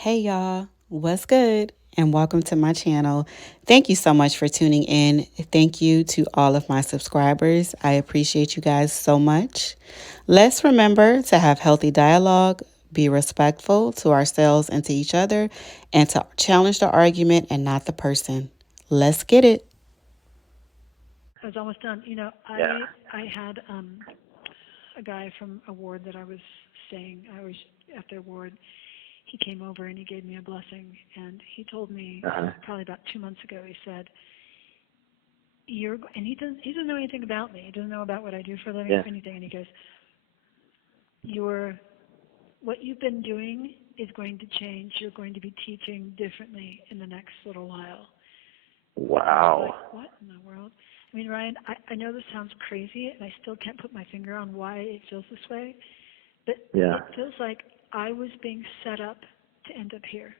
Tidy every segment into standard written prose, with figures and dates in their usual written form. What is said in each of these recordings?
Hey y'all, what's good? And welcome to my channel. Thank you so much for tuning in. Thank you to all of my subscribers. I appreciate you guys so much. Let's remember to have healthy dialogue, be respectful to ourselves and to each other, and to challenge the argument and not the person. Let's get it. I was almost done. Yeah. I had a guy from a ward that I was staying. I was at their ward. He came over and he gave me a blessing, and he told me Uh-huh. probably about 2 months ago. He said, "You're," and he doesn't know anything about me. He doesn't know about what I do for a living or Yeah. anything. And he goes, "You're what you've been doing is going to change. You're going to be teaching differently in the next little while." I was Wow. like, what in the world? I mean, Ryan, I know this sounds crazy, and I still can't put my finger on why it feels this way, but Yeah. it feels like I was being set up to end up here.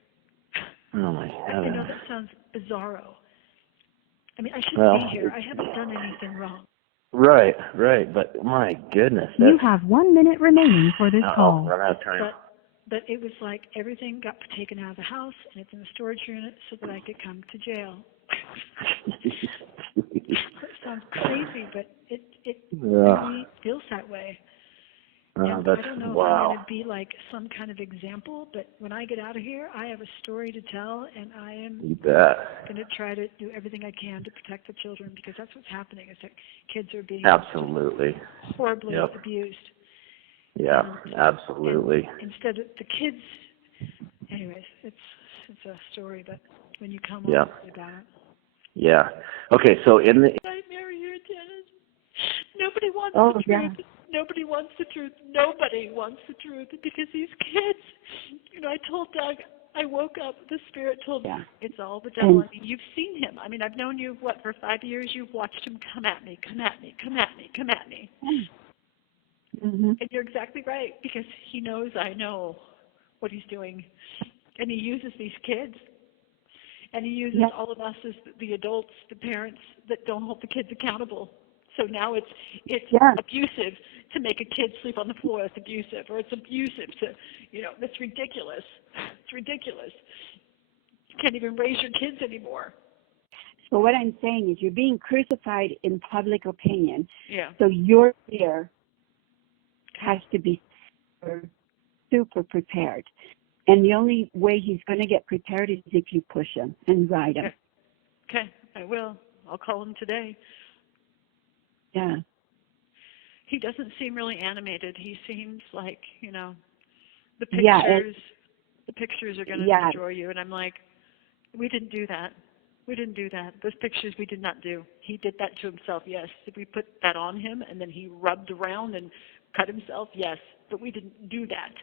Oh my I know heavens. that sounds bizarro. I mean, I shouldn't be Well, here. I haven't done anything wrong. right. But my goodness, You that's have 1 minute remaining for this oh, call. run out of time. But it was like everything got taken out of the house, and it's in a storage unit so that I could come to jail. It sounds crazy, but it Yeah. really feels that way. Oh, And that's I don't know if I'm going wow. to be like some kind of example, but when I get out of here, I have a story to tell, and I am You bet. going to try to do everything I can to protect the children, because that's what's happening, is that kids are being just Absolutely. horribly Yep. abused. Yeah. And Absolutely. instead of the kids, anyways, it's a story, but when you come Yeah. honestly about it. Yeah. Okay. So in the Nightmare here, Dennis. Nobody wants the Oh, yeah. truth. Nobody wants the truth. Nobody wants the truth because these kids. I told Doug. I woke up. The spirit told me Yeah. it's all the devil. And I mean, you've seen him. I mean, I've known you for 5 years. You've watched him come at me, come at me, come at me, come at me. hmm And you're exactly right, because he knows I know what he's doing, and he uses these kids, and he uses yeah, all of us as the adults, the parents that don't hold the kids accountable. So now it's yeah. abusive to make a kid sleep on the floor. It's abusive, or it's abusive to, that's ridiculous. It's ridiculous. You can't even raise your kids anymore. So what I'm saying is you're being crucified in public opinion. Yeah. So your fear Okay. has to be super, super prepared. And the only way he's going to get prepared is if you push him and ride him. Okay. Okay. I will. I'll call him today. Yeah. He doesn't seem really animated. He seems like, the Yeah. And, pictures the pictures are going to yeah. destroy you. And I'm like, we didn't do that. We didn't do that. Those pictures we did not do. He did that to himself, yes. Did we put that on him and then he rubbed around and cut himself? Yes. But we didn't do that.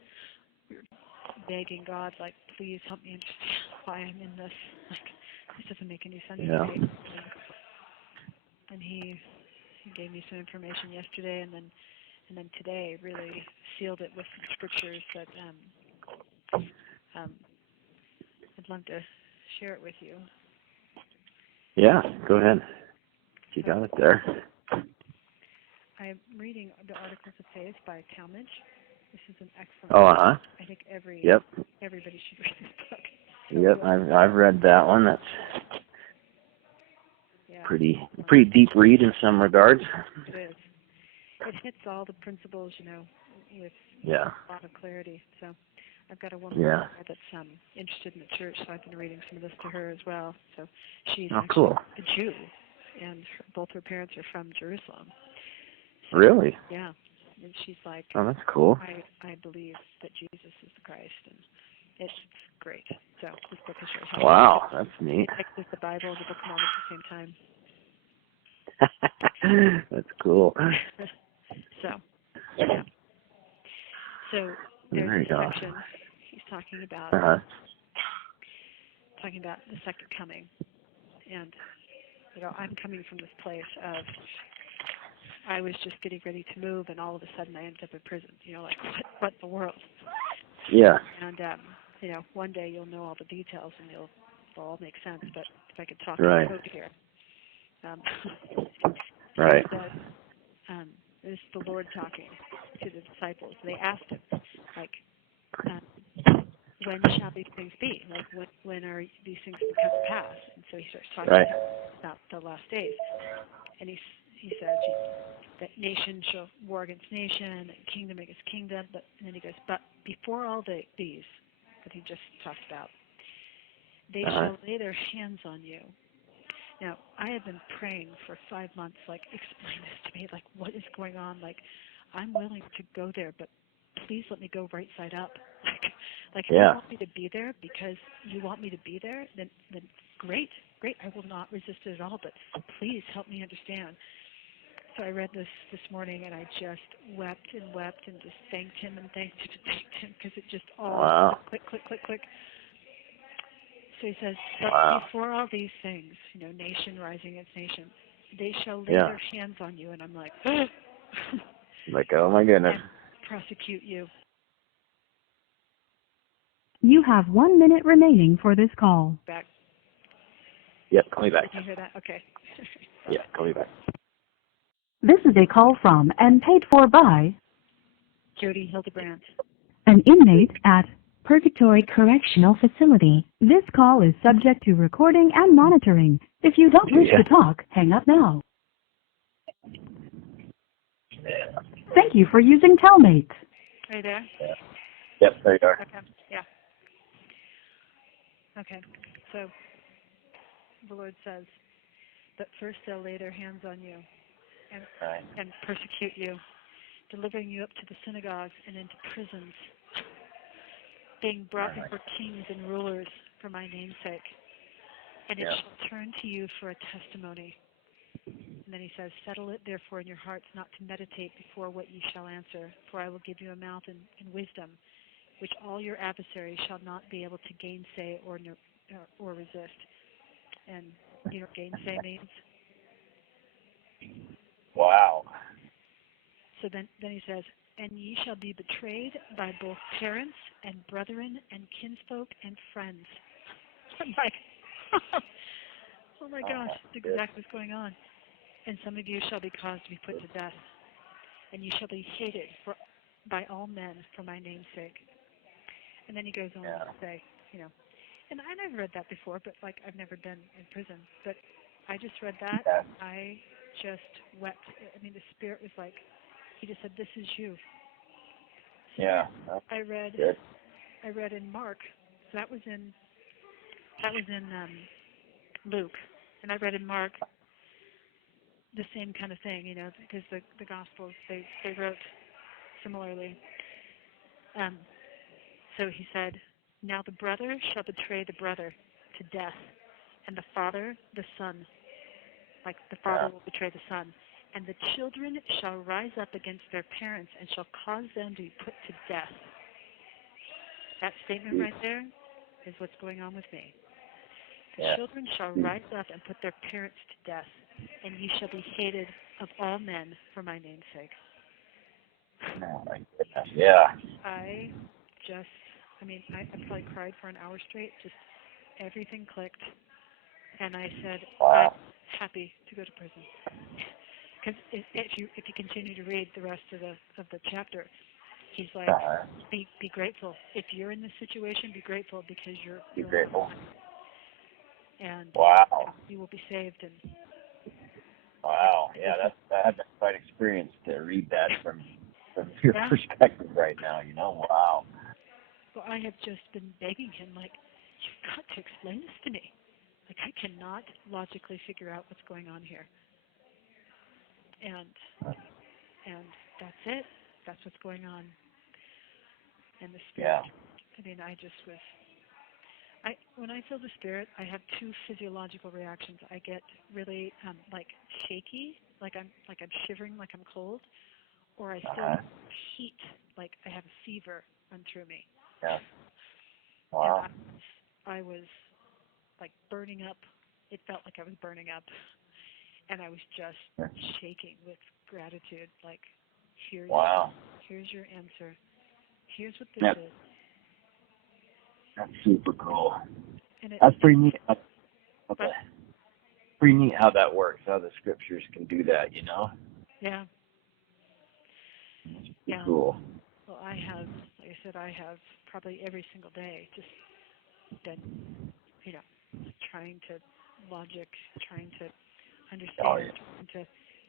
We were begging God, like, please help me understand why I'm in this. Like, this doesn't make any sense to yeah. me. And he gave me some information yesterday, and then today really sealed it with some scriptures that um, I'd love to share it with you. Yeah. Go ahead. You So got it there. I'm reading the Articles of Faith by Talmage. This is an excellent Oh, book. uh-huh. I think Yep. everybody should read this book. So Yep. good. I've read that one. That's Yeah, pretty deep read in some regards. it is. It hits all the principles, with Yeah. a lot of clarity. So I've got a woman Yeah. that's interested in the church, so I've been reading some of this to her as well. So she's Oh, actually cool. a Jew, and both her parents are from Jerusalem. So Really? yeah, and she's like, Oh, that's cool. I believe that Jesus is the Christ, and it's great. So this book is really helpful. Wow, that's neat. It mixes the Bible and the Book of Mormon at the same time. That's cool. So yeah. So there's Very a awesome. section he's talking about Uh-huh. the second coming, and I'm coming from this place of I was just getting ready to move, and all of a sudden I ended up in prison. Like what in the world? Yeah. And one day you'll know all the details, and they'll all make sense. But if I could talk Right. code here, um, Right. he said, this is the Lord talking to the disciples. They asked him, like, um, when shall these things be? Like, when are these things going to come to pass? And so he starts talking Right. about the last days. And he says that nation shall war against nation, and kingdom against kingdom. And then he goes, but before all these that he just talked about, they shall lay their hands on you. Now, I have been praying for 5 months, like, explain this to me, like, what is going on? Like, I'm willing to go there, but please let me go right side up. Like if you want me to be there because you want me to be there, then great. I will not resist it at all, but please help me understand. So I read this morning, and I just wept and just thanked him because it just all click. So he says, but before all these things, nation rising against nation, they shall lay their hands on you. And I'm like, like, oh my goodness. And prosecute you. You have 1 minute remaining for this call. Back. Yep, call me back. Did you hear that? Okay. Yeah, call me back. This is a call from and paid for by Jodi Hildebrandt, an inmate at Purgatory Correctional Facility. This call is subject to recording and monitoring. If you don't wish to talk, hang up now. Thank you for using Telmate. Are you there? Yeah. Yep, there you are. Okay, yeah. Okay, so the Lord says that first they'll lay their hands on you and persecute you, delivering you up to the synagogues and into prisons, being brought before kings and rulers for my name's sake. And it shall turn to you for a testimony. And then he says, settle it therefore in your hearts not to meditate before what ye shall answer, for I will give you a mouth and wisdom, which all your adversaries shall not be able to gainsay or resist. And you know what gainsay means? Wow. So then he says, and ye shall be betrayed by both parents and brethren and kinsfolk and friends. I'm like, oh my gosh, that's exactly what's going on. And some of you shall be caused to be put to death, and you shall be hated by all men for my name's sake. And then he goes on to say, and I've read that before, but like I've never been in prison. But I just read that. Yeah. I just wept. I mean, the Spirit was like, he just said, "This is you." Yeah. I read in Mark. So that was in Luke, and I read in Mark the same kind of thing, because the Gospels they wrote similarly. So he said, now the brother shall betray the brother to death, and the father the son, like the father will betray the son, and the children shall rise up against their parents and shall cause them to be put to death. That statement right there is what's going on with me. The children shall rise up and put their parents to death, and ye shall be hated of all men for my name's sake. Oh my goodness. Yeah. I probably cried for an hour straight. Just everything clicked, and I said, I'm happy to go to prison. Because if you continue to read the rest of the chapter, he's like, be grateful. If you're in this situation, be grateful because you're grateful. And you will be saved. And wow, yeah, that's quite experience to read that from your perspective right now. Wow. Well, I have just been begging him, like, you've got to explain this to me. Like, I cannot logically figure out what's going on here. And that's it. That's what's going on. And the Spirit. I mean, when I feel the Spirit, I have two physiological reactions. I get really like shaky, like I'm shivering, like I'm cold, or I feel heat, like I have a fever run through me. Yeah. Wow. And I was like burning up. It felt like I was burning up, and I was just shaking with gratitude. Like, here's your answer. Here's what this is. That's super cool. And That's pretty neat. Pretty neat how that works, how the scriptures can do that, Yeah. Cool. Well, I have like I said, I have probably every single day just been, trying to logic, trying to understand, trying to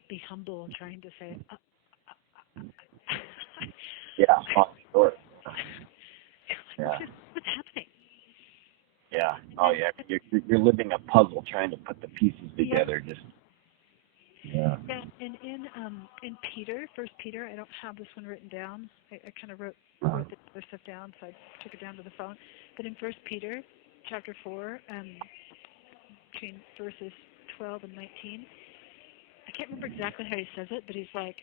be humble, trying to say, Yeah, sure. Yeah. What's happening? Yeah. Oh, yeah. You're living a puzzle, trying to put the pieces together. Just. Yeah. Yeah. And in Peter, First Peter, I don't have this one written down. I kind of wrote the other stuff down, so I took it down to the phone. But in First Peter, chapter 4, between verses 12 and 19, I can't remember exactly how he says it, but he's like,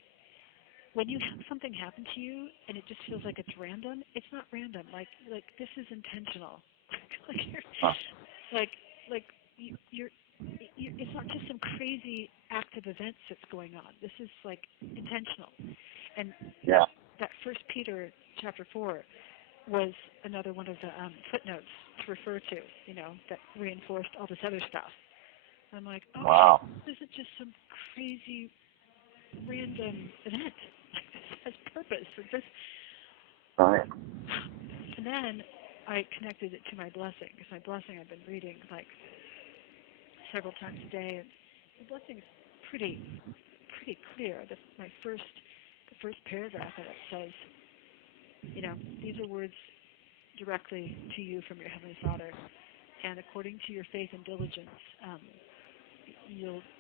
when you have something happen to you and it just feels like it's random, it's not random. Like this is intentional. It's not just some crazy active events that's going on. This is like intentional. And that First Peter chapter 4 was another one of the footnotes to refer to, that reinforced all this other stuff. I'm like, wow. This isn't just some crazy random event. This has purpose. Right. And then I connected it to my blessing, because my blessing I've been reading like several times a day, and the blessing is pretty clear. The first paragraph of it says, these are words directly to you from your Heavenly Father, and according to your faith and diligence,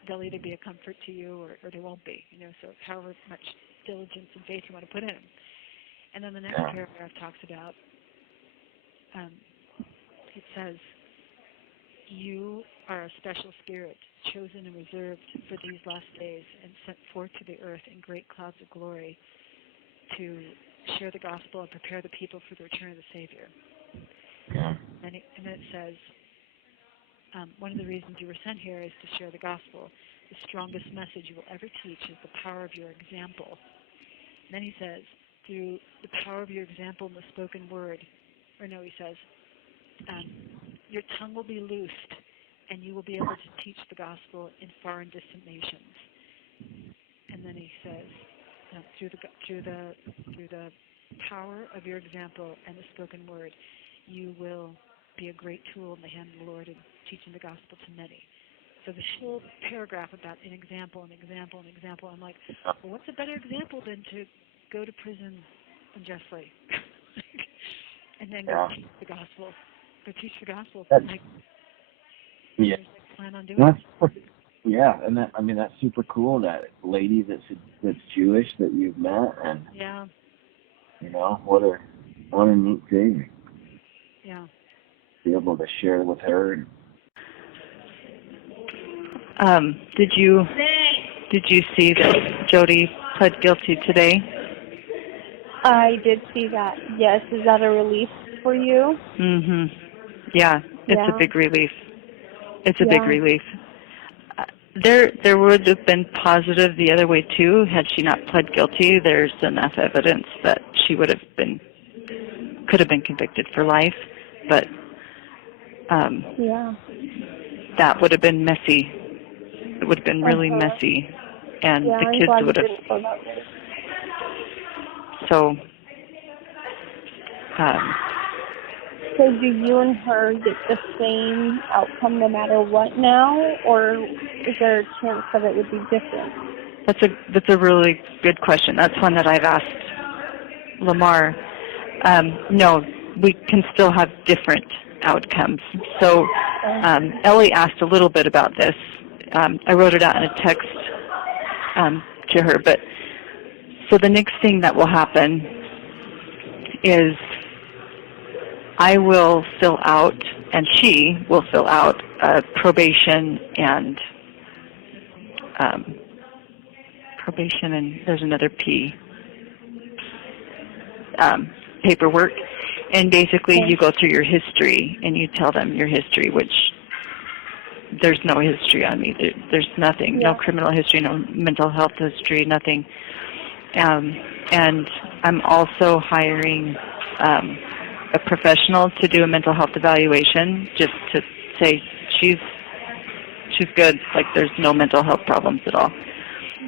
they'll either be a comfort to you or they won't be. So however much diligence and faith you want to put in them. And then the next paragraph talks about, it says, you are a special spirit, chosen and reserved for these last days and sent forth to the earth in great clouds of glory to share the gospel and prepare the people for the return of the Savior. And then it says, one of the reasons you were sent here is to share the gospel. The strongest message you will ever teach is the power of your example. And then he says, through the power of your example in the spoken word, he says, your tongue will be loosed, and you will be able to teach the gospel in far and distant nations. And then he says, through the power of your example and the spoken word, you will be a great tool in the hand of the Lord in teaching the gospel to many. So this whole paragraph about an example, I'm like, well, what's a better example than to go to prison unjustly and then go teach the gospel? Go teach the gospel. Plan on doing it. Yeah, and that's super cool. That lady that's Jewish that you've met, and what a neat thing. Yeah. Be able to share with her. Did you see that Jodi pled guilty today? I did see that. Yes, is that a relief for you? Mhm. Yeah, it's a big relief. It's a big relief. There would have been positive the other way too had she not pled guilty. There's enough evidence that she could have been convicted for life, but that would have been messy. It would have been really messy, and the kids would have. So. So do you and her get the same outcome no matter what now, or is there a chance that it would be different? That's a really good question. That's one that I've asked Lamar. No, we can still have different outcomes. So Ellie asked a little bit about this. I wrote it out in a text to her. But so the next thing that will happen is I will fill out, and she will fill out probation and there's another P, paperwork. And basically you go through your history and you tell them your history, which there's no history on me. There's nothing, no criminal history, no mental health history, nothing. And I'm also hiring a professional to do a mental health evaluation, just to say she's good, like there's no mental health problems at all.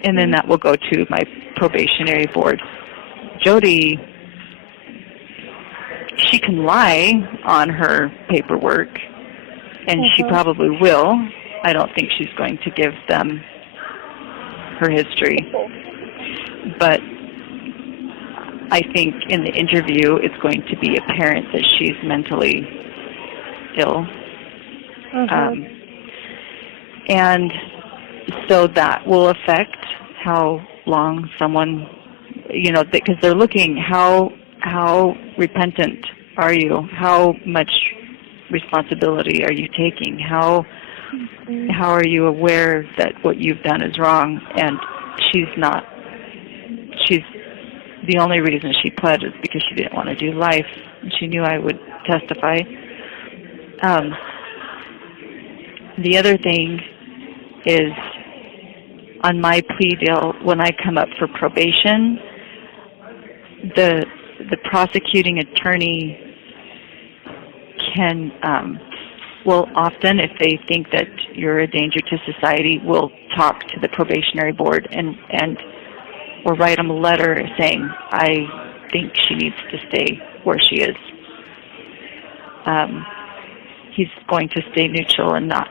And then that will go to my probationary board. Jodi she can lie on her paperwork, and she probably will. I don't think she's going to give them her history. But I think in the interview it's going to be apparent that she's mentally ill. And so that will affect how long someone, because they're looking, how repentant are you? How much responsibility are you taking? How are you aware that what you've done is wrong? And she's not. She's the only reason she pled is because she didn't want to do life. She knew I would testify. The other thing is, on my plea deal, when I come up for probation, the prosecuting attorney can, often, if they think that you're a danger to society, will talk to the probationary board or write them a letter saying, I think she needs to stay where she is. He's going to stay neutral and not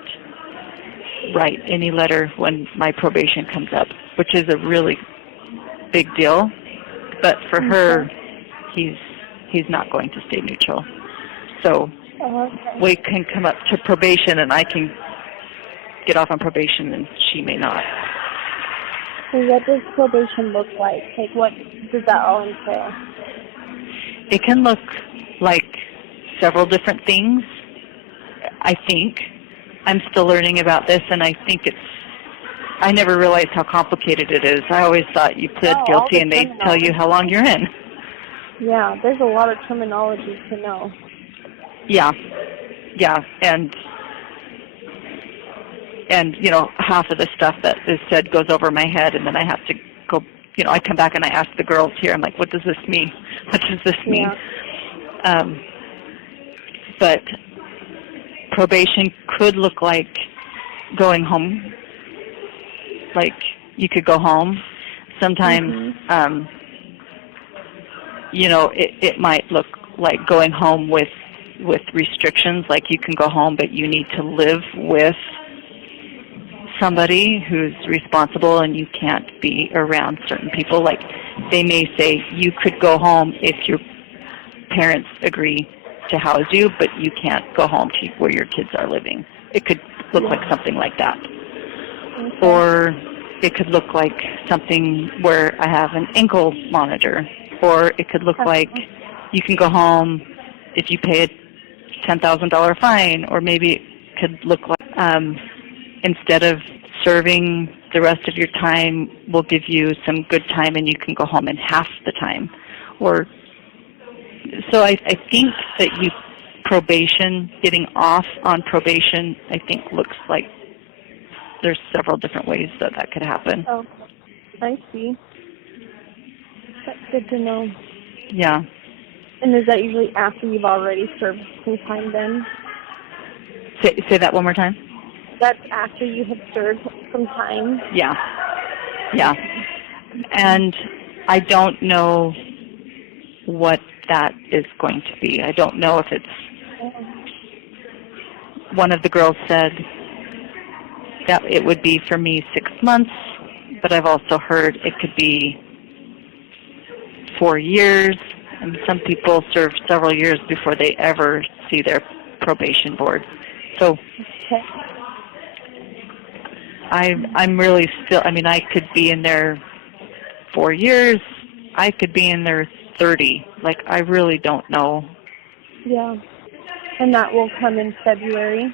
write any letter when my probation comes up, which is a really big deal. But for her, he's not going to stay neutral. So we can come up to probation, and I can get off on probation, and she may not. So what does probation look like? Like, what does that all entail? It can look like several different things, I think. I'm still learning about this, and I think I never realized how complicated it is. I always thought you pled guilty and they tell you how long you're in. Yeah, there's a lot of terminology to know. Yeah, and half of the stuff that is said goes over my head, and then I have to go, I come back and I ask the girls here, I'm like, what does this mean? What does this mean? Yeah. But probation could look like going home. Like, you could go home. Sometimes, it might look like going home with restrictions, like you can go home, but you need to live with somebody who's responsible and you can't be around certain people. Like, they may say you could go home if your parents agree to house you, but you can't go home to where your kids are living. It could look like something like that. Or it could look like something where I have an ankle monitor. Or it could look like you can go home if you pay a $10,000 fine. Or maybe it could look like instead of serving the rest of your time, we'll give you some good time and you can go home in half the time. So I think that getting off on probation, I think looks like there's several different ways that could happen. Oh, I see. That's good to know. Yeah. And is that usually after you've already served some time then? Say that one more time. That's after you have served some time? Yeah. And I don't know what that is going to be. I don't know if it's... One of the girls said that it would be for me 6 months, but I've also heard it could be 4 years, and some people serve several years before they ever see their probation board. So I'm really still, I could be in there 4 years, I could be in there 30. Like, I really don't know. Yeah. And that will come in February?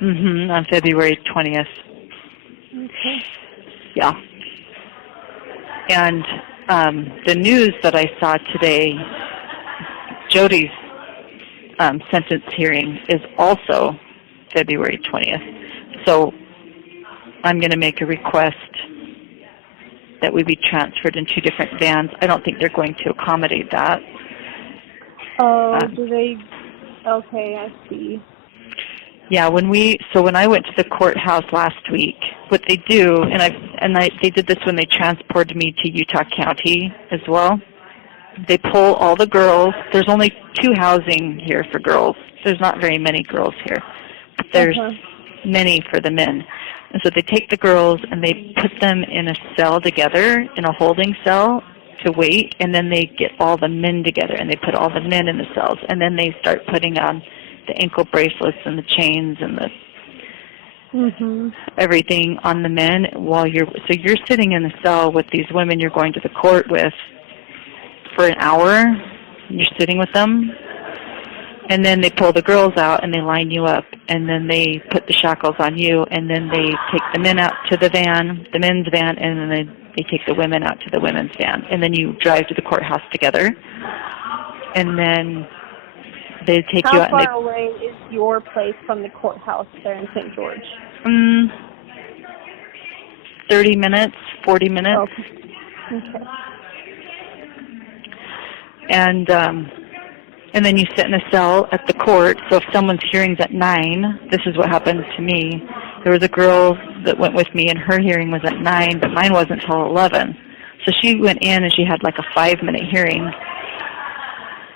On February 20th. Okay. Yeah. And the news that I saw today, Jodi's sentence hearing is also February 20th. So I'm going to make a request that we be transferred in 2 different vans. I don't think they're going to accommodate that. Oh, do they? Okay, I see. Yeah, when I went to the courthouse last week, what they do, they did this when they transported me to Utah County as well. they pull all the girls. There's only 2 housing here for girls. There's not very many girls here, but there's many for the men. And so they take the girls and they put them in a cell together, in a holding cell to wait, and then they get all the men together and they put all the men in the cells, and then they start putting on the ankle bracelets and the chains and the everything on the men while you're sitting in the cell with these women you're going to the court with for an hour, and you're sitting with them, and then they pull the girls out and they line you up, and then they put the shackles on you, and then they take the men out to the van, the men's van, and then they take the women out to the women's van, and then you drive to the courthouse together, and then they take you out. How far away is your place from the courthouse there in St. George? 30 minutes, 40 minutes. Okay. And then you sit in a cell at the court. So if someone's hearing's at 9, this is what happened to me. There was a girl that went with me, and her hearing was at 9, but mine wasn't until 11. So she went in, and she had like a 5-minute hearing.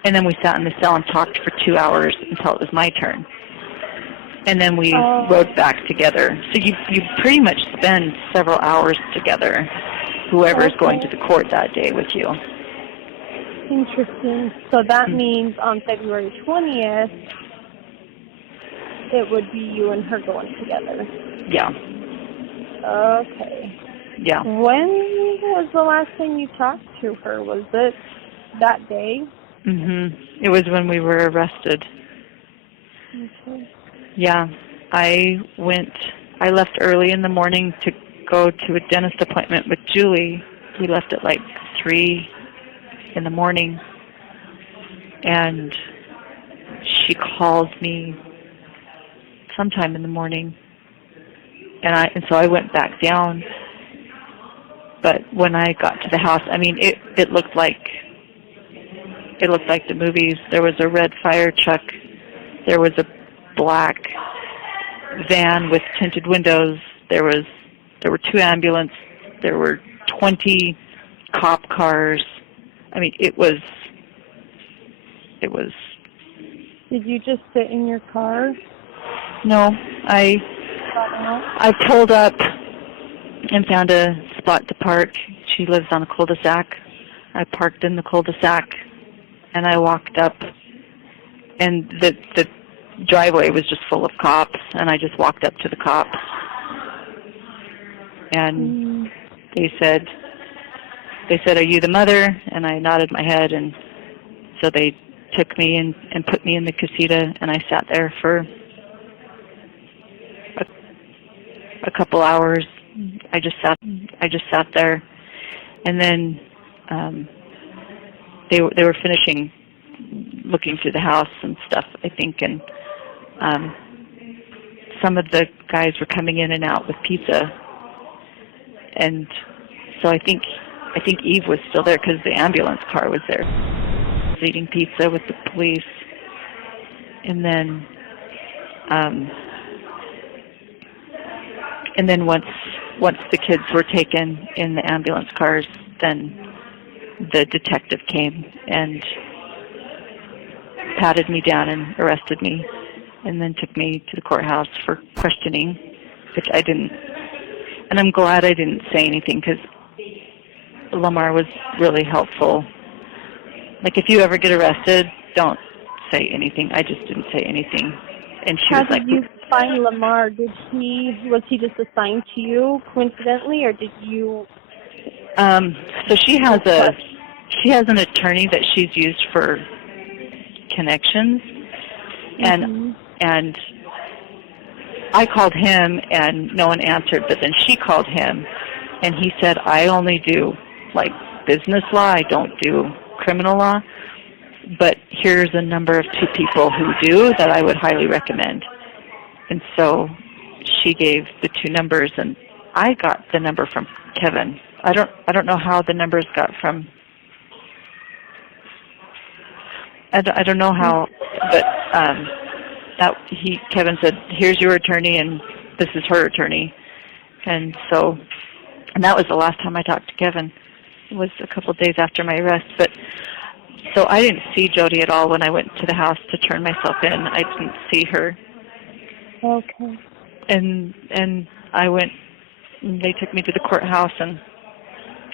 And then we sat in the cell and talked for 2 hours until it was my turn. And then we rode back together. So you pretty much spend several hours together, whoever's going to the court that day with you. Interesting. So that means on February 20th, it would be you and her going together. Yeah. Okay. Yeah. When was the last time you talked to her? Was it that day? It was when we were arrested. Okay. Yeah. I left early in the morning to go to a dentist appointment with Julie. We left at like 3 in the morning, and she called me sometime in the morning, and so I went back down. But when I got to the house, I mean, it looked like the movies. There was a red fire truck, there was a black van with tinted windows, there were 2 ambulances, there were 20 cop cars. I mean, it was. Did you just sit in your car? No, I pulled up and found a spot to park. She lives on a cul-de-sac. I parked in the cul-de-sac, and I walked up, and the driveway was just full of cops, and I just walked up to the cops, and they said, "Are you the mother?" And I nodded my head, and so they took me and put me in the casita, and I sat there for a couple hours. I just sat there, and then they were finishing looking through the house and stuff, I think, and some of the guys were coming in and out with pizza, and so I think Eve was still there because the ambulance car was there. I was eating pizza with the police, and then once the kids were taken in the ambulance cars, then the detective came and patted me down and arrested me, and then took me to the courthouse for questioning, which I didn't. And I'm glad I didn't say anything, because Lamar was really helpful. Like, if you ever get arrested, don't say anything. I just didn't say anything. And she was like, how did you find Lamar? Was he just assigned to you coincidentally, or did you? So she has an attorney that she's used for connections, and I called him and no one answered, but then she called him, and he said, "I only do like business law, I don't do criminal law, but here's a number of 2 people who do that I would highly recommend." And so she gave the 2 numbers, and I got the number from Kevin. I don't know how the numbers got from. I don't know how, but Kevin said, "Here's your attorney, and this is her attorney," and that was the last time I talked to Kevin. It was a couple of days after my arrest, but So I didn't see Jodi at all when I went to the house to turn myself in. I didn't see her. Okay. And I went, they took me to the courthouse, and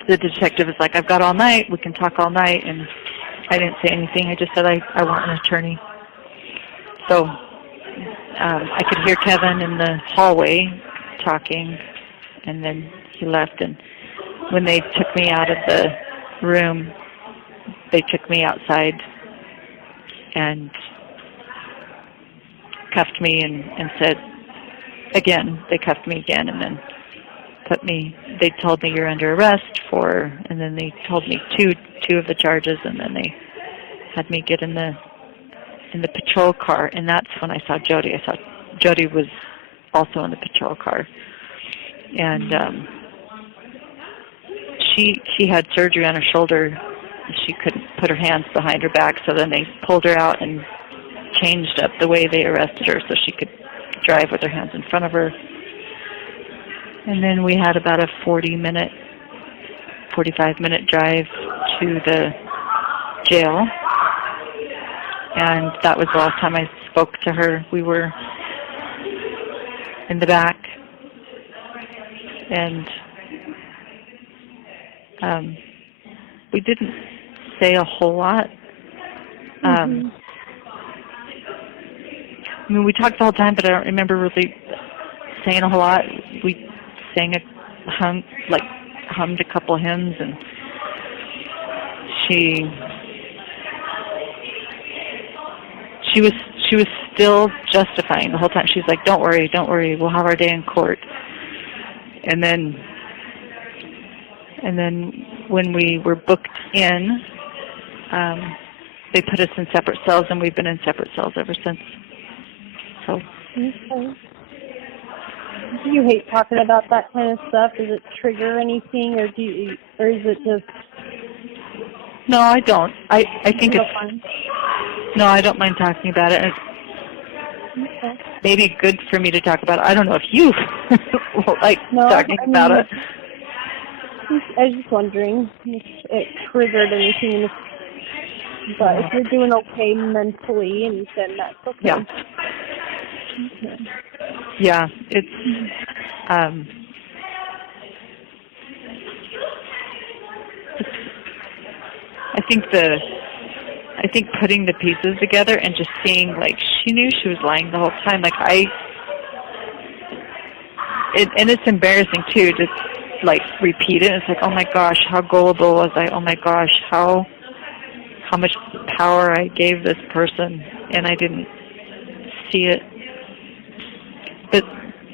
the detective was like, I've got all night, we can talk all night, and I didn't say anything. I just said I want an attorney. So I could hear Kevin in the hallway talking, and then he left. And when they took me out of the room, they took me outside and cuffed me and said, again, they cuffed me again, and then they told me you're under arrest and then they told me two of the charges, and then they had me get in the patrol car, and that's when I saw Jodi. I saw Jodi was also in the patrol car, and she had surgery on her shoulder. She couldn't put her hands behind her back, so then they pulled her out and changed up the way they arrested her so she could drive with her hands in front of her. And then we had about a 45-minute drive to the jail. And that was the last time I spoke to her. We were in the back. And we didn't say a whole lot. I mean, we talked the whole time, but I don't remember really saying a whole lot. We sang hummed a couple hymns, and she was still justifying the whole time. She's like, don't worry, we'll have our day in court. And then when we were booked in, they put us in separate cells, and we've been in separate cells ever since. So. Okay. Do you hate talking about that kind of stuff? Does it trigger anything, or is it just? No, I don't. I think it's. Fun? No, I don't mind talking about it. Okay. Maybe good for me to talk about it. I don't know if you like talking about it. I was just wondering if it triggered anything. But if you're doing okay mentally, and then that's okay. Yeah. Okay. Yeah, it's I think putting the pieces together and just seeing, like, she knew she was lying the whole time. Like, and it's embarrassing too to like repeat it. It's like, oh my gosh, how gullible was I? Oh my gosh, how much power I gave this person, and I didn't see it. But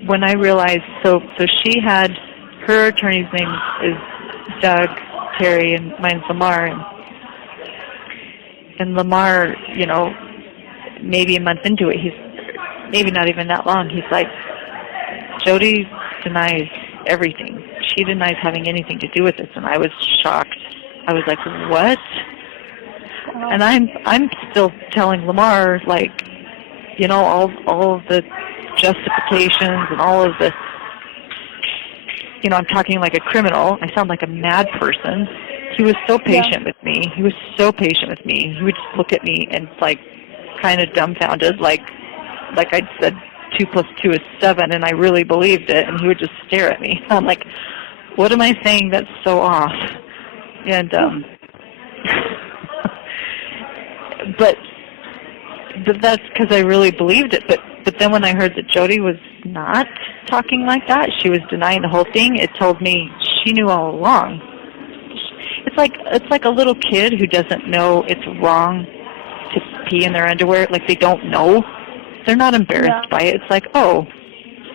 when I realized, so she had, her attorney's name is Doug Terry, and mine's Lamar, and Lamar, you know, maybe a month into it, he's maybe not even that long, he's like, Jodi denies everything. She denies having anything to do with this. And I was shocked. I was like, what? And I'm still telling Lamar, like, you know, all of the justifications and all of the, you know, I'm talking like a criminal. I sound like a mad person. He was so patient with me. He was so patient with me. He would just look at me and, like, kind of dumbfounded, like I'd said 2 + 2 is 7, and I really believed it, and he would just stare at me. I'm like, what am I saying that's so off? And but that's because I really believed it. But then when I heard that Jodi was not talking like that, she was denying the whole thing, it told me she knew all along. It's like a little kid who doesn't know it's wrong to pee in their underwear. Like, they don't know. They're not embarrassed by it. It's like, oh,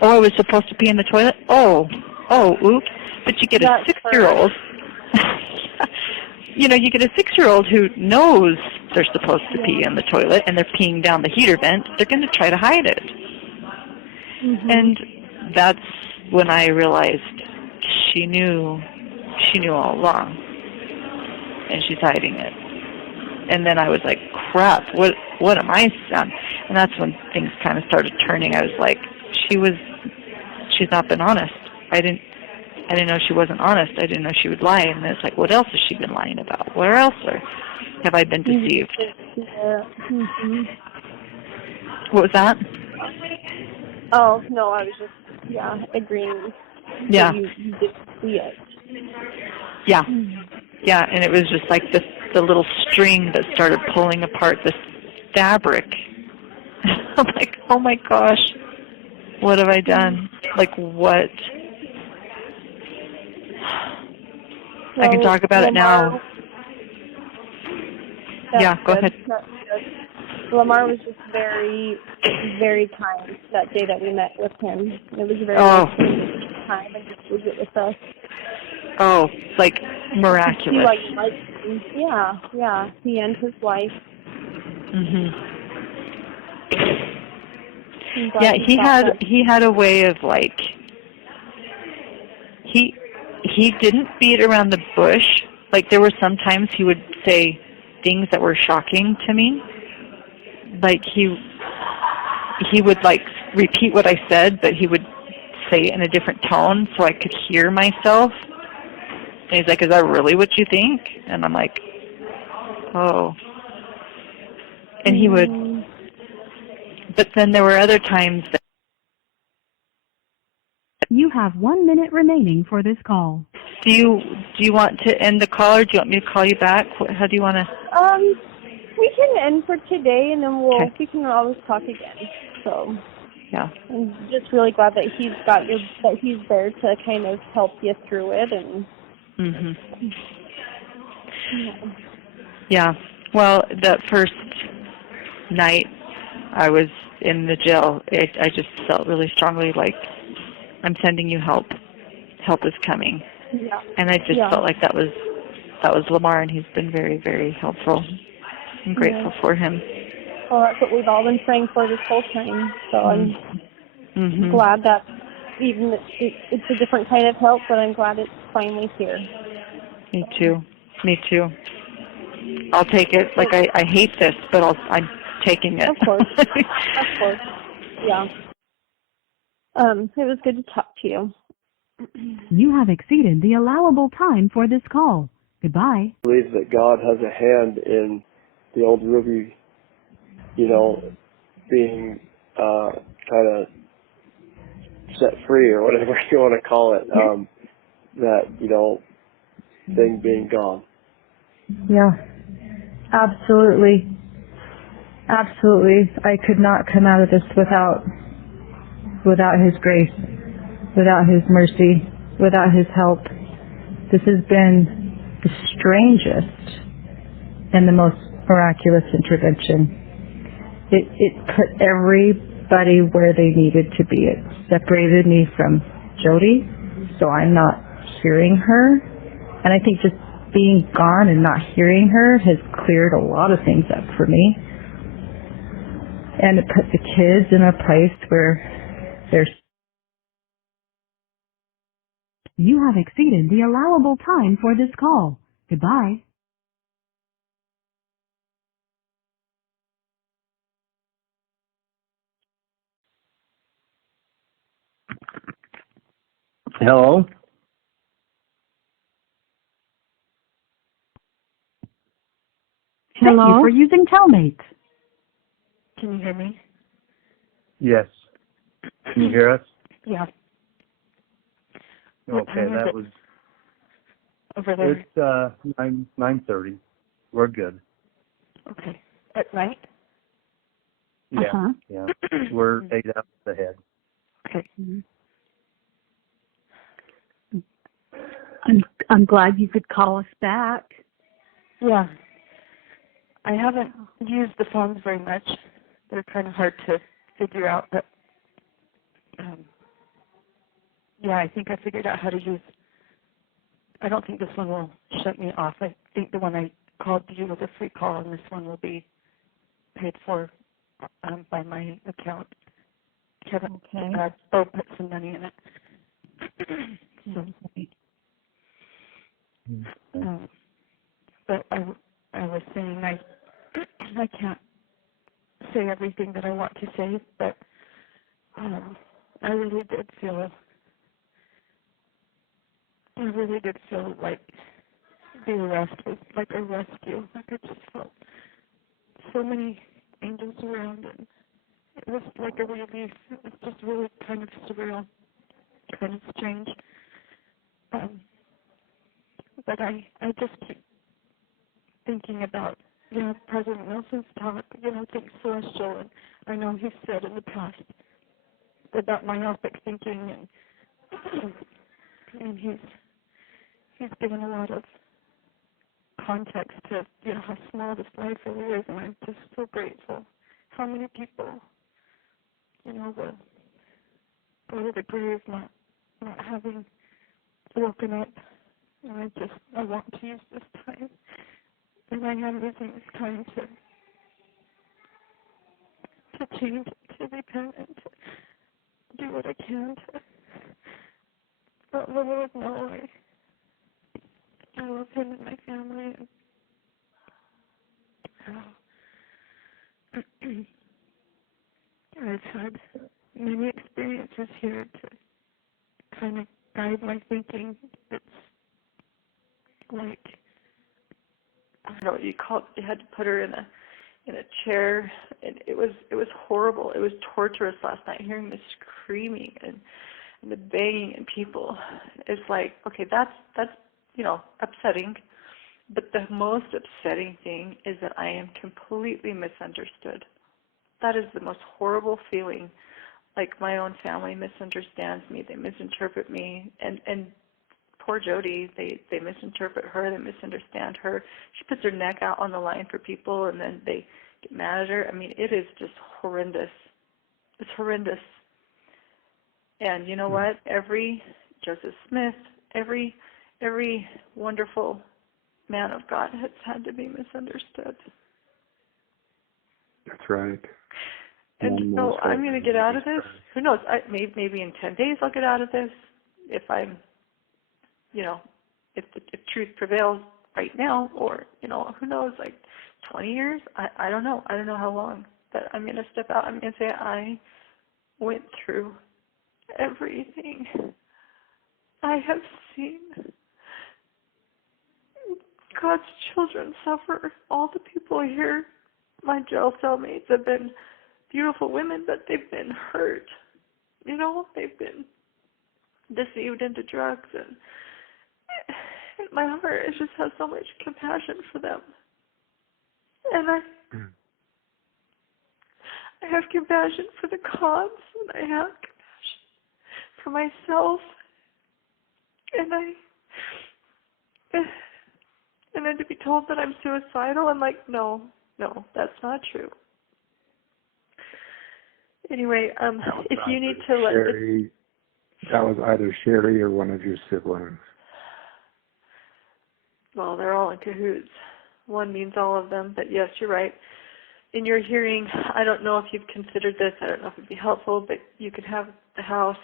I was supposed to pee in the toilet? Oh, oops. But you get a 6-year-old, you know, you get a 6-year-old who knows they're supposed to pee in the toilet, and they're peeing down the heater vent. They're going to try to hide it. Mm-hmm. And that's when I realized she knew all along, and she's hiding it. And then I was like, crap, what am I saying? And that's when things kind of started turning. I was like, she's not been honest. I I didn't know she wasn't honest. I didn't know she would lie. And it's like, what else has she been lying about? Where else have I been deceived? Yeah. Mm-hmm. What was that? Oh, no, I was just, agreeing that you did see it. Yeah. Yeah, and it was just like the little string that started pulling apart the fabric. I'm like, oh my gosh, what have I done? Like, what? Well, I can talk about it now. Yeah, go ahead. That's good. Lamar was just very, very kind that day that we met with him. It was very nice for him to take the time and just visit with us. Oh, like miraculous. Yeah, he and his wife. Mhm. Yeah, he had a way of like he didn't beat around the bush. Like there were some times he would say things that were shocking to me. Like he would like repeat what I said, but he would say it in a different tone so I could hear myself. And he's like, "Is that really what you think?" And I'm like, "Oh." And he would, but then there were other times that You have 1 minute remaining for this call. Do you want to end the call, or do you want me to call you back? How do you want to? We can end for today, and then we can always talk again. So yeah, I'm just really glad that he's there to kind of help you through it, and yeah. Well, that first night I was in the jail, I just felt really strongly like I'm sending you help. Help is coming. Yeah. And I just felt like that was Lamar, and he's been very, very helpful. I'm grateful for him. Well, that's what we've all been praying for this whole time. So I'm glad that even it's a different kind of help, but I'm glad it's finally here. Me too. I'll take it. Like I hate this, but I'm taking it. Of course. Yeah. It was good to talk to you. You have exceeded the allowable time for this call. Goodbye. I believe that God has a hand in the old Ruby, being kind of set free or whatever you want to call it, that, thing being gone. Yeah, absolutely. Absolutely. I could not come out of this without His grace, without His mercy, without His help. This has been the strangest and the most miraculous intervention. It put everybody where they needed to be. It separated me from Jodi, so I'm not hearing her. And I think just being gone and not hearing her has cleared a lot of things up for me. And it put the kids in a place where they're... You have exceeded the allowable time for this call. Goodbye. Hello? Thank you for using Telmate. Can you hear me? Yes. Can you hear us? Yeah. Okay, that was over there. It's 9:30. We're good. Okay. At night? Yeah. Yeah. We're 8 hours ahead. Okay. I'm glad you could call us back. Yeah. I haven't used the phones very much. They're kind of hard to figure out, but I think I figured out how to use. I don't think this one will shut me off. I think the one I called you was a free call, and this one will be paid for by my account. Kevin, Bo put some money in it. But I was saying I can't say everything that I want to say, but I really did feel I really did feel like the arrest was like a rescue. Like I just felt so many angels around, and it was like a relief. It was just really kind of surreal, kind of strange. But I just keep thinking about, President Nelson's talk, think celestial, and I know he's said in the past about myopic thinking, and he's given a lot of context to, how small this life really is, and I'm just so grateful. How many people, will go to the grave not having woken up, and I want to use this time, and I am using this time to change, to repent, and to do what I can to let the Lord know I love him and my family, and I've had many experiences here to kind of guide my thinking. It's like, I don't know what you call it. You had to put her in a chair, and it was horrible. It was torturous last night, hearing the screaming and the banging and people. It's like, okay, that's upsetting. But the most upsetting thing is that I am completely misunderstood. That is the most horrible feeling. Like my own family misunderstands me. They misinterpret me. And poor Jodi, they misinterpret her. They misunderstand her. She puts her neck out on the line for people, and then they get mad at her. I mean, it is just horrendous. It's horrendous. And you know what? Every Joseph Smith, every wonderful man of God has had to be misunderstood. That's right. And so I'm going to get out of this. Who knows? Maybe in 10 days I'll get out of this. If I'm, if truth prevails right now, or, who knows, like 20 years? I don't know. I don't know how long. But I'm going to step out. I'm going to say I went through everything. I have seen God's children suffer. All the people here, my jail cellmates, have been beautiful women, but they've been hurt. They've been deceived into drugs, and my heart just has so much compassion for them. And I have compassion for the cause, and I have compassion for myself, and then to be told that I'm suicidal, I'm like, no, that's not true. Anyway, if you need to let Sherry, that was either Sherry or one of your siblings. Well, they're all in cahoots. One means all of them, but yes, you're right. In your hearing, I don't know if you've considered this. I don't know if it'd be helpful, but you could have the house.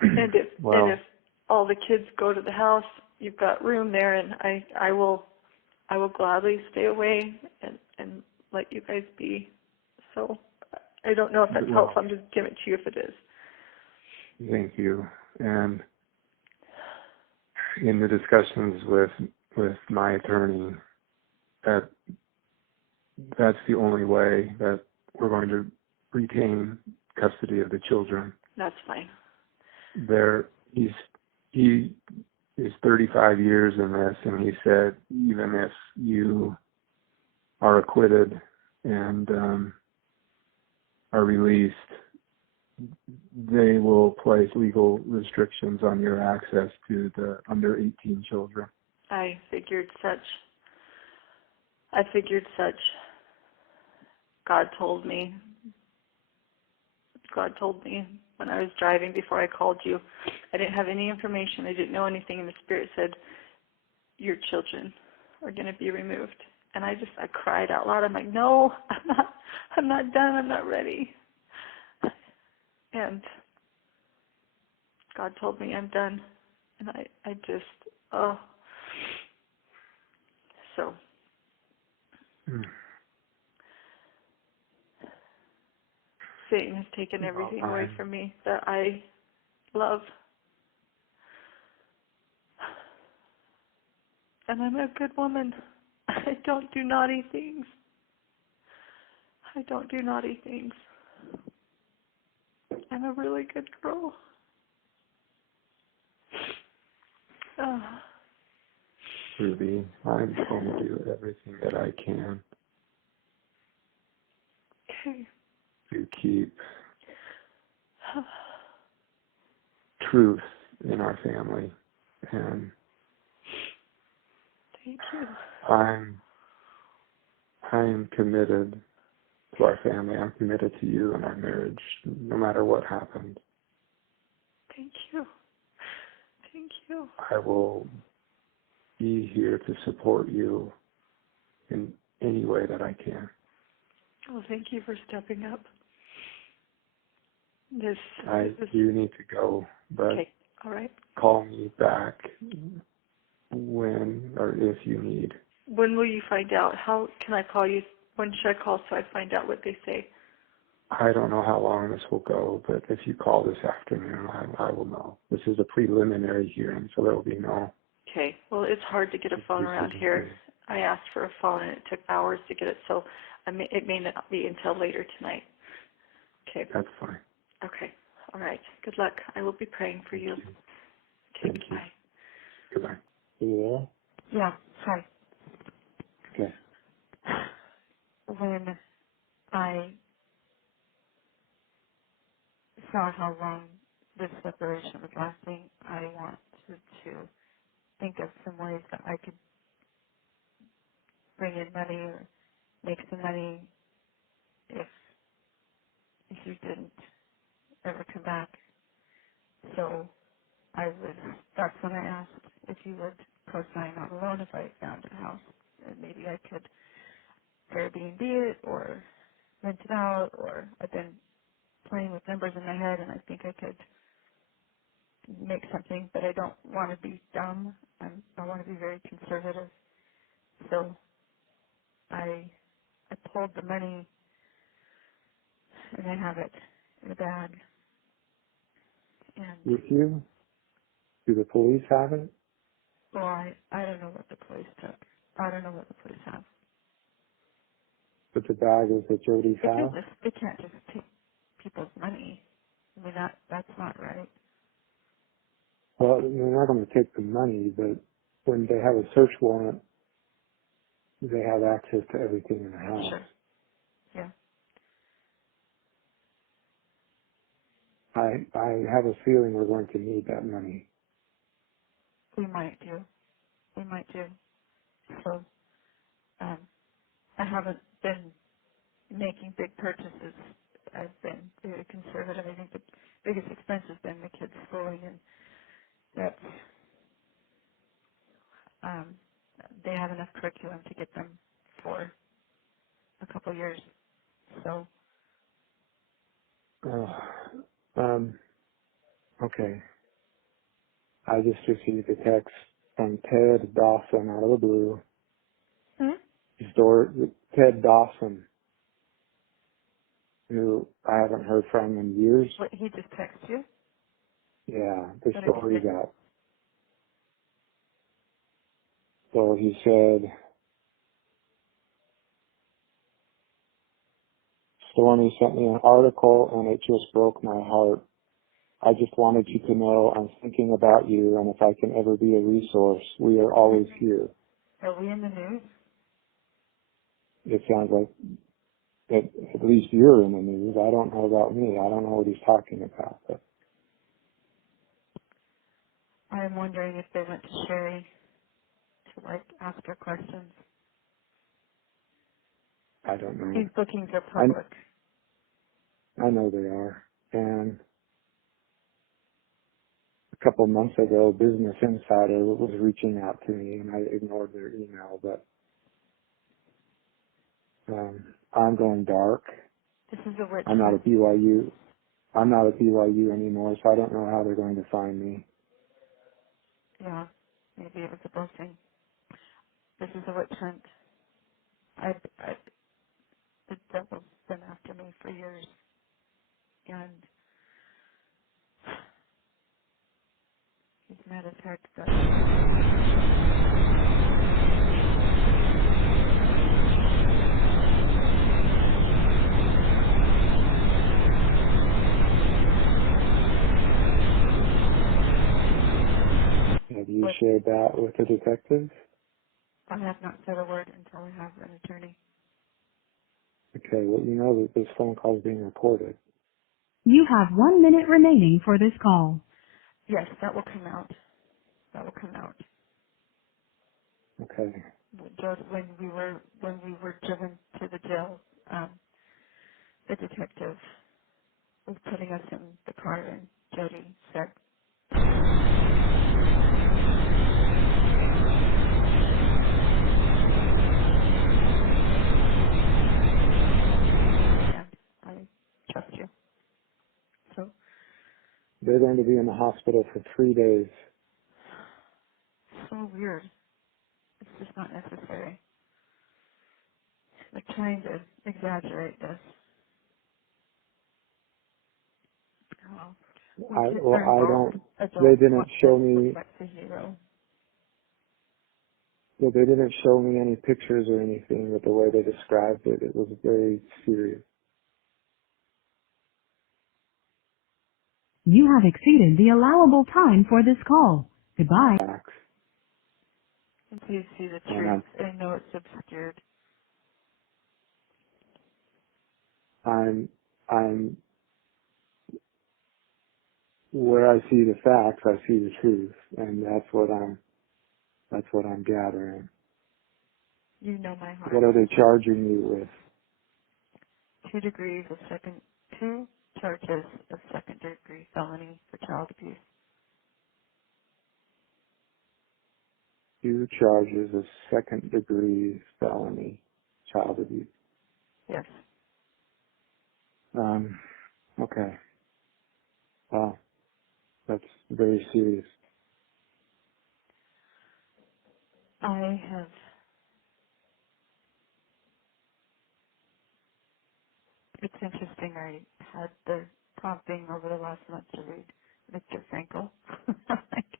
And if all the kids go to the house, you've got room there, and I will gladly stay away and let you guys be. So I don't know if that's helpful. I'm just giving it to you if it is. Thank you. And in the discussions with my attorney, that's the only way that we're going to retain custody of the children. That's fine. He is 35 years in this, and he said even if you are acquitted and are released, they will place legal restrictions on your access to the under 18 children. I figured such. God told me when I was driving before I called you. I didn't have any information. I didn't know anything, and the Spirit said, your children are going to be removed. And I cried out loud. I'm like, no, I'm not done. I'm not ready. And God told me I'm done. And I just, so. Satan has taken everything away from me that I love And I'm a good woman. I don't do naughty things. I don't do naughty things. I'm a really good girl. Ruby, I'm going to do everything that I can Okay. to keep truth in our family. And thank you. I am committed to our family. I'm committed to you and our marriage, no matter what happens. Thank you. Thank you. I will be here to support you in any way that I can. Well, thank you for stepping up. I do need to go, but okay. All right. Call me back when or if you need. When will you find out? How can I call you? When should I call so I find out what they say? I don't know how long this will go, but if you call this afternoon, I will know. This is a preliminary hearing, so there will be no. Okay. Well, it's hard to get a phone around here. I asked for a phone, and it took hours to get it, so it may not be until later tonight. Okay. That's fine. Okay. All right. Good luck. I will be praying for you. Okay. Thank Goodbye. you. Goodbye. Are you there? Yeah, hi. Okay. When I saw how long this separation was lasting, I wanted to think of some ways that I could bring in money or make some money if you didn't ever come back. So that's when I asked if you would co-sign on a loan if I found a house. And maybe I could Airbnb it or rent it out, or I've been playing with numbers in my head and I think I could make something, but I don't want to be dumb. I want to be very conservative. So I pulled the money and I have it in a bag. And With you? Do the police have it? well, I don't know what the police took. I don't know what the police have. But the bag is at Jodi's house? They can't just take people's money. I mean that's not right. Well, they're not going to take the money, but when they have a search warrant, they have access to everything in the house. Sure. Yeah. I have a feeling we're going to need that money. We might do. We might do. So um, I haven't been making big purchases. I've been very conservative. I think the biggest expense has been the kids' schooling, and that's um, they have enough curriculum to get them for a couple years. So Okay. I just received a text from Ted Dawson out of the blue. Ted Dawson, who I haven't heard from in years. what, he just texted you? Yeah, the What did he story's say? out. So he said, Stormy sent me an article and it just broke my heart. I just wanted you to know I'm thinking about you, and if I can ever be a resource, we are always here. Are we in the news? It sounds like at least you're in the news. I don't know about me. I don't know what he's talking about, but I'm wondering if they went to Sherry to ask her questions. I don't know. These bookings are public. I know they are. And a couple of months ago, Business Insider was reaching out to me, and I ignored their email. But I'm going dark. This is a witch I'm not hunt. at BYU. I'm not at BYU anymore, so I don't know how they're going to find me. Yeah, maybe it was a blessing. This is a witch hunt. The devil's been after me for years, and he's mad as heck that shared that with the detectives? I have not said a word until I have an attorney. Okay, well, you know that this phone call is being recorded. You have 1 minute remaining for this call. Yes, that will come out. That will come out. Okay. When we were driven to the jail, the detective was putting us in the car, and Jodi said, and I trust you. So, They're going to be in the hospital for 3 days. so weird. It's just not necessary. Like trying to exaggerate this. Oh, when kids are I involved, don't, they adults didn't want to show look me, like the hero. well, they didn't show me any pictures or anything, but the way they described it, it was very serious. You have exceeded the allowable time for this call. Goodbye. Facts. And please see the And truth. I know it's obscured. I'm, where I see the facts, I see the truth, and that's what I'm gathering. You know my heart. What are they charging you with? 2 degrees of second, 2 charges of second degree felony for child abuse. 2 charges of second degree felony child abuse. Yes. Okay. Wow. That's very serious. I have, it's interesting, I had the prompting over the last month to read Mr. Franke. Like,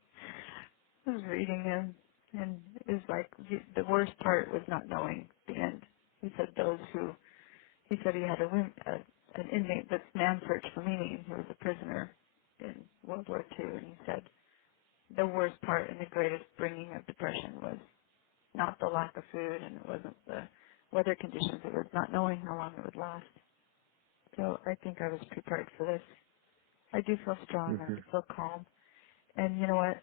I was reading him, and it was like, the worst part was not knowing the end. He said he said he had an inmate that's man searched for meaning who was a prisoner in World War II, and he said the worst part and the greatest bringing of depression was not the lack of food, and it wasn't the weather conditions, it was not knowing how long it would last. So I think I was prepared for this. I do feel strong, I Hmm. feel calm. And you know what?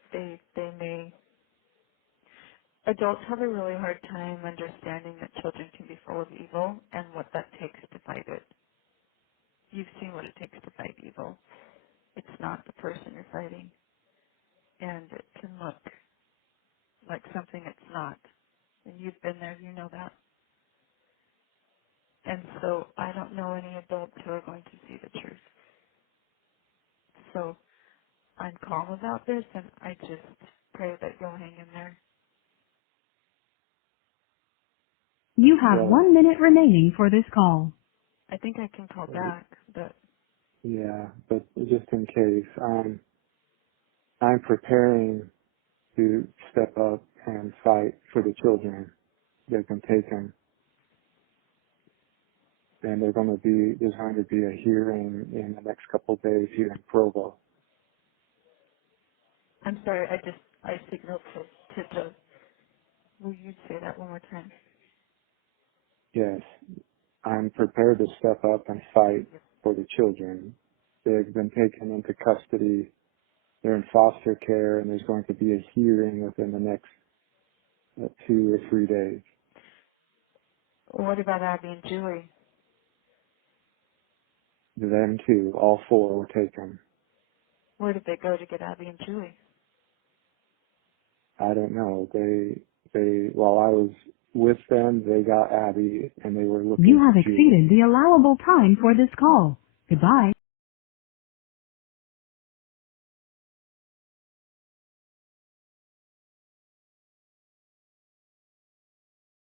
Adults have a really hard time understanding that children can be full of evil and what that takes to fight it. You've seen what it takes to fight evil. It's not the person you're fighting. And it can look like something it's not. And you've been there, you know that. And so I don't know any adults who are going to see the truth. So I'm calm about this, and I just pray that you'll hang in there. You have Well, 1 minute remaining for this call. I think I can call back, but yeah, but just in case, I'm preparing to step up and fight for the children. They've been taken, and there's going to be a hearing in the next couple of days here in Provo. I'm sorry, I signaled to Joe. Will you say that one more time? Yes, I'm prepared to step up and fight for the children. They've been taken into custody. They're in foster care, and there's going to be a hearing within the next 2 or 3 days. What about Abby and Julie? Them too, all 4 were taken. Where did they go to get Abby and Julie? I don't know. While I was with them, they got Abby, and they were looking You for have Julie. exceeded the allowable time for this call. Goodbye.